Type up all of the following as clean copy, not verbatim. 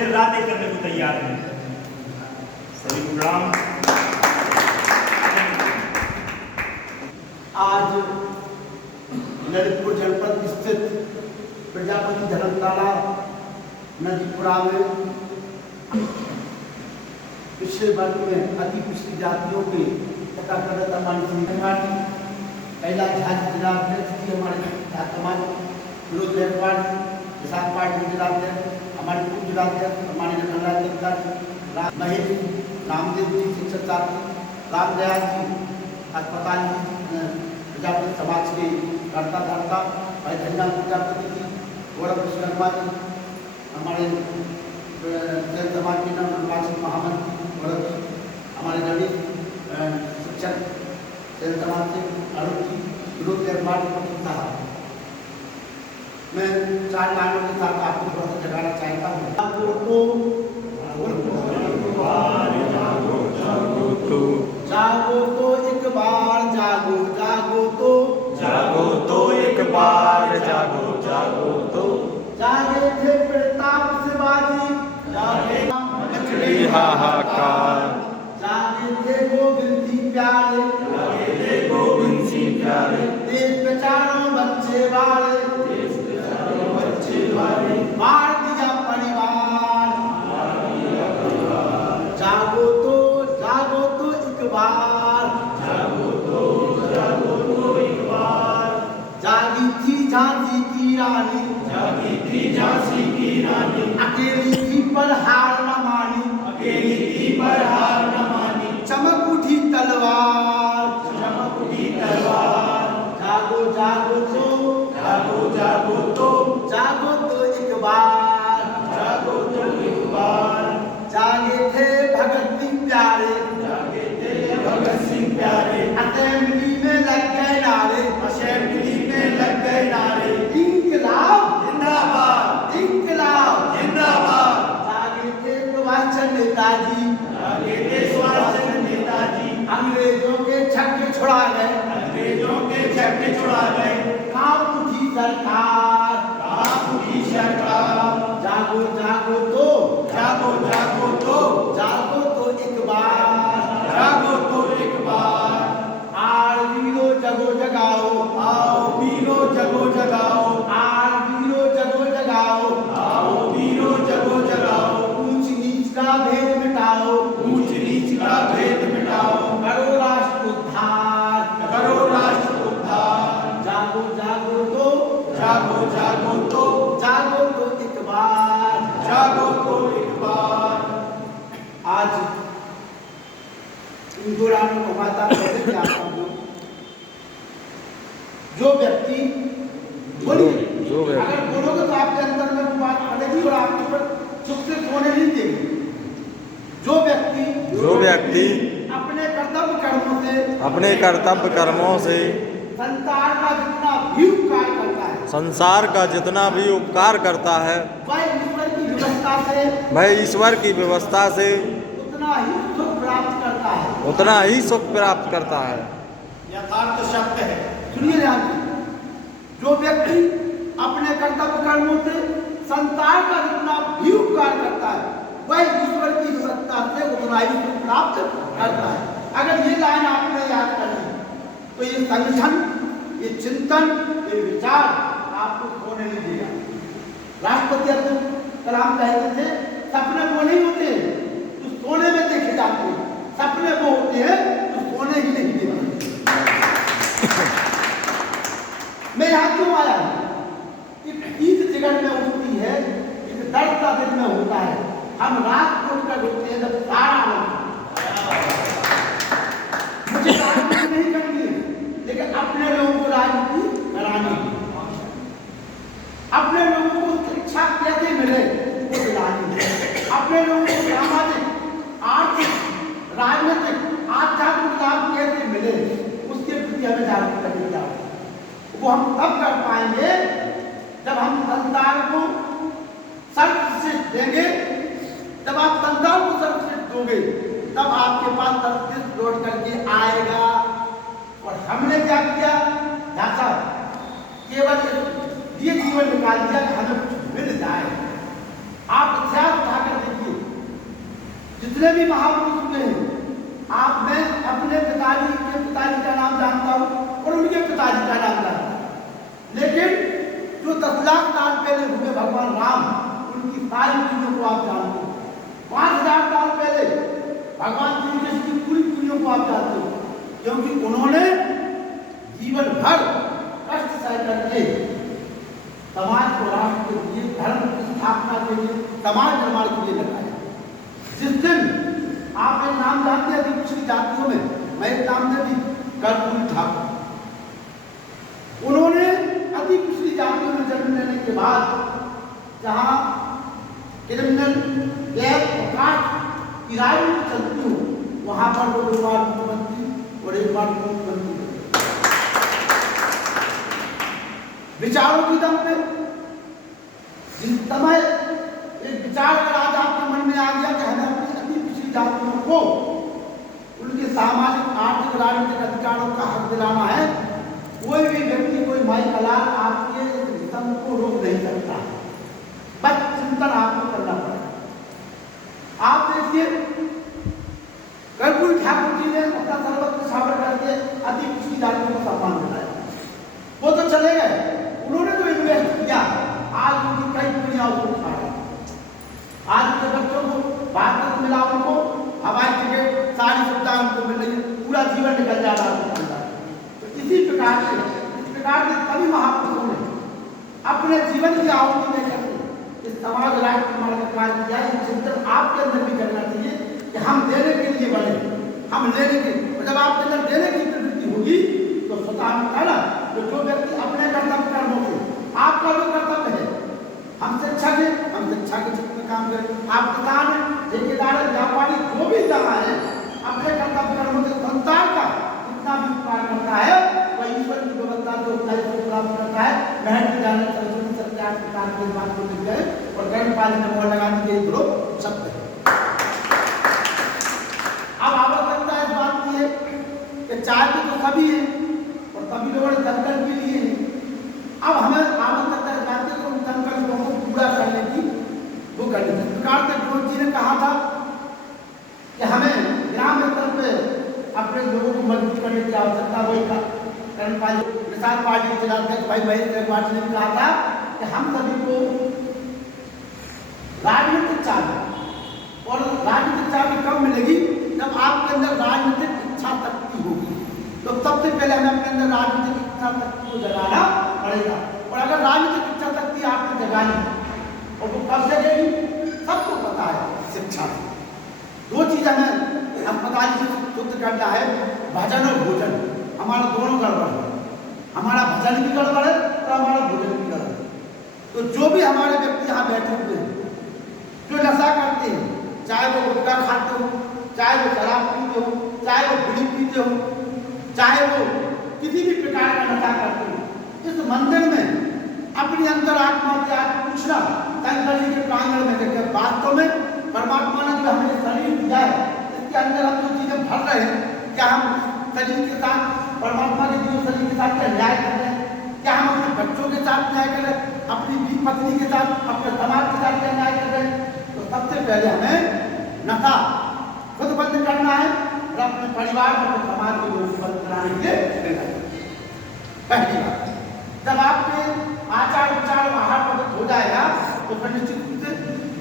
दिन रात एक करने को तैयार हैं। सभी को प्रणाम। आज ललितपुर जनपद स्थित प्रजापति धर्मशाला नदीपुरा में पिछले वर्ग में अति पिछड़ी जातियों के तथाकथित हमारी पहला झाजी जिला अध्यक्ष थी हमारे समाज विरोध पार्टी किसान पार्टी जिला अध्यक्ष हमारे पूर्व जिला अध्यक्ष हमारे नगर महेश रामदेव जी शिक्षक साथी रामदयाल जी अस्पताल प्रजापति समाज के कर्ता धर्ता भाई धन्या प्रजापति जी गौरव विश्वकर्मा जी हमारे जैन समाज के नवनिर्वाचित महामंत्री गौरव जी हमारे गणित शिक्षक जैन समाज से अरुण जी विरोध पार्टी साहब। मैं 4 लाइनों के साथ आपको थोड़ा सा जगाना चाहता हूँ। जागो तो एक बार जागो जागो तो एक बार जागो तो जागे थे प्रताप शिवाजी जागे मचली हाहाकार जागे थे गोविंद सिंह प्यारे देश बेचारों बच्चे वाले मार दिया परिवार जागो तो एक बार जागी थी झांसी की रानी अकेली थी पर हार न मानी चमक उठी तलवार जागो तो एक बार जागे थे भगत सिंह प्यारे असेंबली में लग गए नारे इंकलाब जिंदाबाद जागे थे सुभाष चंद्र नेताजी अंग्रेजों के छक्के छुड़ा गए काम उठी सरकार जागो तो एक बार आर वीरो जगो जगाओ आर वीरो जगो जगाओ ऊंच नीच का भेद मिटाओ करो राष्ट्र उद्धार जागो तो एक बार आज इन दो रानों को माता कहते हैं। जो व्यक्ति अगर बोलोगे तो आपके अंदर में वो बात पड़ेगी और आपके ऊपर चुप से सोने नहीं देगी। जो व्यक्ति अपने कर्तव्य कर्मों से संसार का जितना भी उपकार करता है वह ईश्वर की व्यवस्था से उतना ही सुख प्राप्त करता है। यथार्थ शब्द है, सुनिए ध्यान से। जो व्यक्ति अपने कर्तव्य कर्मों से संसार का जितना भी उपकार करता है वह ईश्वर की व्यवस्था से उतना ही सुख प्राप्त करता है। अगर ये लाइन आपने याद कर ली तो ये संगठन, ये चिंतन, ये विचार आपको खोने नहीं देगा। राष्ट्रपति अब्दुल कलाम कहते थे सपने वो नहीं होते तो सोने में देखे जाते हैं, सपने वो होते हैं तो सोने ही नहीं देते। मैं यहाँ क्यों आया? ईद जिगर में उठती है, एक दर्द का दिल में होता है। हम रात को उठकर उठते हैं जब सारा मुझे राजनीति नहीं करनी, लेकिन अपने लोगों को राजनीति करानी, अपने लोगों को शिक्षा कैसे मिले वो दिलानी, अपने लोगों को सामाजिक, आर्थिक, राजनीतिक, आध्यात्मिक लाभ कैसे मिले उसके प्रति हमें जागरूक करने की वो हम तब कर पाएंगे जब हम संसार को सर्वश्रेष्ठ देंगे। जब आप संसार को सर्वश्रेष्ठ दोगे तब आपके पास सर्वश्रेष्ठ लौट करके आएगा। और हमने क्या किया? जैसा केवल ये जीवन निकाल दिया कि हमें कुछ मिल जाए। आप इतिहास उठाकर जितने भी महापुरुष हुए हैं, आप मैं अपने पिताजी के पिताजी का नाम जानता हूँ और उनके पिताजी का नाम जानता हूँ, लेकिन जो 10 लाख साल पहले हुए भगवान राम, उनकी सारी पीढ़ियों को आप जानते हो। 5000 साल पहले भगवान श्री कृष्ण की पूरी पीढ़ियों को आप जानते हो, क्योंकि उन्होंने जीवन भर कष्ट सह करके समाज को, राष्ट्र के लिए, धर्म की स्थापना के लिए, समाज निर्माण के लिए लगाया। जिस दिन आप एक नाम जानते हैं पिछली जातियों में, मैं एक नाम दे दी कर्पूरी ठाकुर। उन्होंने अति पिछली जातियों में जन्म लेने के बाद जहाँ क्रिमिनल गैर प्रकाश की राजनीति चलती हो, वहाँ पर वो 2 बार मुख्यमंत्री और 1 बार मुख्यमंत्री बने। विचारों की दम पे जिस समय एक विचार अगर आज आपके मन में आ गया कि हमें अपनी अति पिछली जातियों को उनके सामाजिक, आर्थिक, राजनीतिक अधिकारों का हक दिलाना है, कोई भी व्यक्ति, कोई माई कलाल आपके हितम को रोक नहीं सकता। बस चिंतन आपको करना पड़ेगा। आप देखिए कर्पूरी ठाकुर जी ने अपना सर्वत्र न्यौछावर करके अति पिछली जातियों को सम्मान दिलाया। वो तो चले गए, उन्होंने तो इन्वेस्ट किया, आज उनकी कई पीढ़ियां उसको खा रही। आज के बच्चों को भारत मिला, उनको हवाई टिकट, सारी सुविधा उनको मिल रही है, पूरा जीवन निकल जा रहा है। तो इसी प्रकार से, इस प्रकार के सभी महापुरुषों ने अपने जीवन की आहुति में करके इस समाज राष्ट्र निर्माण का कार्य किया। ये चिंतन आपके अंदर भी करना चाहिए कि हम देने के लिए बने, हम लेने के। जब आपके अंदर देने की प्रवृत्ति होगी तो स्वतः है ना, तो जो व्यक्ति अपने कर्तव्य कर्मों से, आपका जो कर्तव्य है, हम शिक्षा के क्षेत्र में काम करें। आप किसान हैं, ठेकेदार है, व्यापारी, जो भी जहाँ है, अपने कर्तव्य कर्मों से संसार का जितना भी उपकार करता है, वह ईश्वर की व्यवस्था जो प्राप्त करता है। महल की जाने सरस्वती सत्याग प्रकार के बात को मिल गए और कर्म पाली में मोहर लगाने के लिए शब्द है। अब आवश्यकता इस बात की है कि चाहते तो सभी है और सभी लोगों ने संकल्प भी लिए हैं। अब हमें आवश्यकता इस बात की उन संकल्पों को पूरा करने की वो करनी। जिस प्रकार से गुरु जी ने कहा था कि हमें ग्राम स्तर पे अपने लोगों को मजबूत करने की आवश्यकता, वही था कर्मपाली किसान पार्टी के जिलाध्यक्ष भाई महेश त्रिपाठी ने कहा था कि हम सभी को राजनीतिक चाबी, और राजनीतिक चाबी कब मिलेगी जब आपके अंदर राजनीतिक इच्छा शक्ति होगी। तो सबसे पहले हमें अपने अंदर राजनीतिक इच्छा शक्ति को जगाना पड़ेगा। और अगर राजनीतिक इच्छा शक्ति आपने जगानी और वो कब जगेगी, सबको पता है, शिक्षा से। 2 चीज हमें अस्पताल से शुद्ध करना है, भजन और भोजन। हमारा दोनों गड़बड़ है, हमारा भजन भी गड़बड़ है और हमारा भोजन भी गड़बड़ है। तो जो भी हमारे व्यक्ति यहाँ बैठे हुए हैं, जो नशा करते हैं, चाहे वो गुटखा खाते हो, चाहे वो शराब पीते हो, चाहे वो बीड़ी पीते हो, चाहे वो किसी भी प्रकार का नशा करते हो, इस मंदिर में अपनी अंतरात्मा से आज पूछना, शंकर जी के प्रांगण में देखकर वास्तव में परमात्मा ने जो हमें शरीर दिया है, इसके अंदर हम जो चीजें भर रहे हैं, क्या हम शरीर के साथ, परमात्मा के दिए शरीर के साथ क्या न्याय कर रहे हैं? क्या हम अपने बच्चों के साथ न्याय कर रहे हैं? अपनी बीवी पत्नी के साथ, अपने समाज के साथ क्या न्याय कर रहे हैं? तो सबसे पहले हमें नशा खुद बंद करना है और अपने परिवार और अपने समाज को बंद कराने के लिए पहली बात। जब आपके आचार विचार आहार पवित्र हो जाएगा तो फिर निश्चित रूप से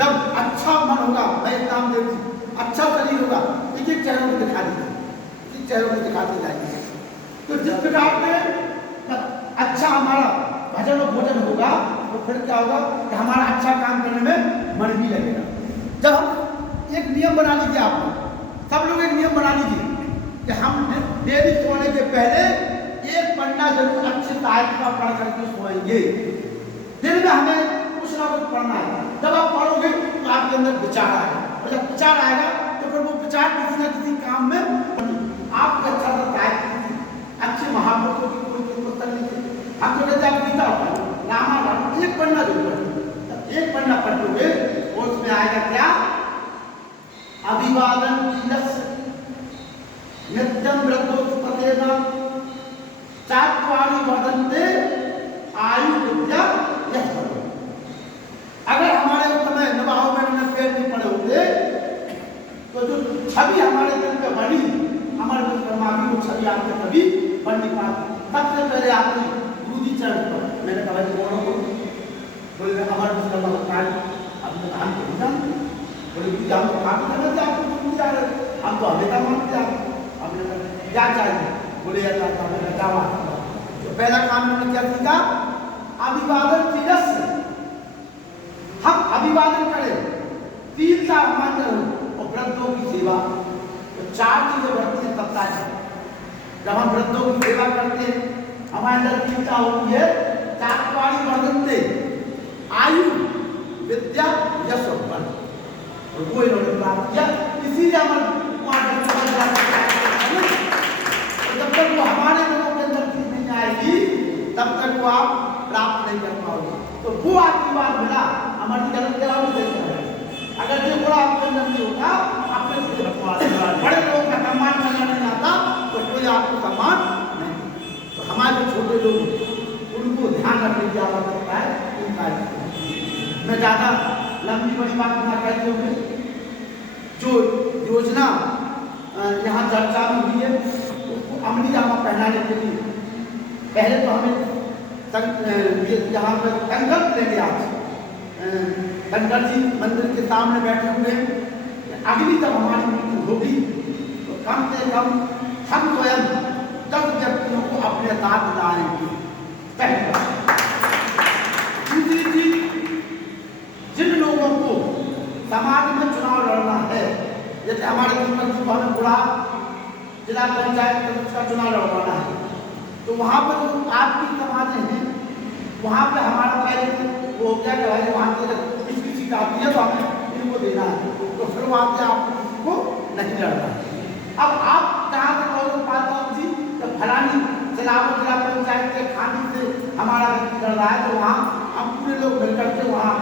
जब अच्छा मन होगा, मैं नाम देती, अच्छा शरीर होगा, एक एक चेहरों को दिखा दीजिए, एक चेहरों को दिखाते जाएंगे। तो जिस प्रकार से अच्छा हमारा भजन और भोजन होगा तो फिर क्या होगा कि हमारा अच्छा काम करने में मन भी लगेगा। जब हम एक नियम बना लीजिए, आप सब लोग एक नियम बना लीजिए कि हम डेली सोने के पहले एक पन्ना जरूर अच्छे साहित्य का पढ़ करके सोएंगे। दिन में हमें कुछ ना कुछ पढ़ना है। जब आप पढ़ोगे तो आपके अंदर विचार आएगा, और जब विचार आएगा तो फिर वो विचार किसी न किसी काम में आपके अच्छा सा साहित्य, अच्छे महापुरुषों की कोई पुस्तक लीजिए। हम तो कहते हैं गीता रामायण एक पन्ना जरूर पढ़िए। एक पन्ना पढ़ोगे और उसमें आएगा क्या, अभिवादन नित्यम वृद्धोत्पत्तेन चात्वारि वर्धन्ते आयु विद्या यश। अगर हमारे समय नवाओं में पेड़ नहीं पड़े होते तो जो कभी आपने कभी पढ़ नहीं पाते। सबसे पहले आपने गुरु जी चरण पर मैंने कहा भाई कौन हो? बोले अमर मुस्लिम मकान। आपने कहा हम नहीं जानते। बोले गुरु जी हम तो काफी समय से आपको गुरु जा रहे, हम तो हमेशा मानते हैं। आपने कहा क्या चाहिए? बोले यार चाहता मैंने क्या बात। तो पहला काम मैंने क्या सीखा? अभिवादन तिरस। हम अभिवादन करें, तीन का मान हो और वृद्धों की सेवा। तो चार चीजें बढ़ती हैं तब तक जब हम वृद्धों की सेवा करते हैं हमारे अंदर चिंता होती है। चारवाड़ी वर्धनते आयु विद्या यश और बल, और वो इन्होंने प्राप्त किया। इसीलिए हमारे जब तक वो हमारे लोगों के अंदर चीज नहीं आएगी तब तक वो आप प्राप्त नहीं कर पाओगे। तो वो आशीर्वाद मिला हमारी जन्म के बाद। अगर ये बुरा आपके अंदर नहीं होता, आपने बड़े लोगों का सम्मान करना नहीं आता तो कोई आपको सम्मान नहीं। तो हमारे छोटे लोग उनको ध्यान रखने की आवश्यकता है। इन कार्यों में ज़्यादा लंबी बड़ी बात ना कहते हुए जो योजना यहाँ चर्चा में हुई है उसको अमली जामा पहनाने के लिए पहले तो हमें यहाँ पर संकल्प लेंगे। आज शंकर जी मंदिर के सामने बैठे हुए हैं। अगली जब हमारी मीटिंग होगी तो कम से कम हम स्वयं 10 व्यक्तियों को अपने साथ लाएंगे। दूसरी चीज, जिन लोगों को समाज में चुनाव लड़ना है, जैसे हमारे हमें बुरा जिला पंचायत का चुनाव लड़वाना है, तो वहाँ पर जो आपकी समाजें हैं वहाँ पे हमारा पहले वो क्या कहवाई वहाँ से किसकी सीट आती है तो हमें इनको देना है, तो फिर वहाँ से आप किसी को नहीं लड़ना है। अब आप कहाँ से कहोगे पाता जी तो फलानी जिला पंचायत के खाने से हमारा व्यक्ति लड़ रहा है, तो वहाँ हम पूरे लोग मिलकर के वहाँ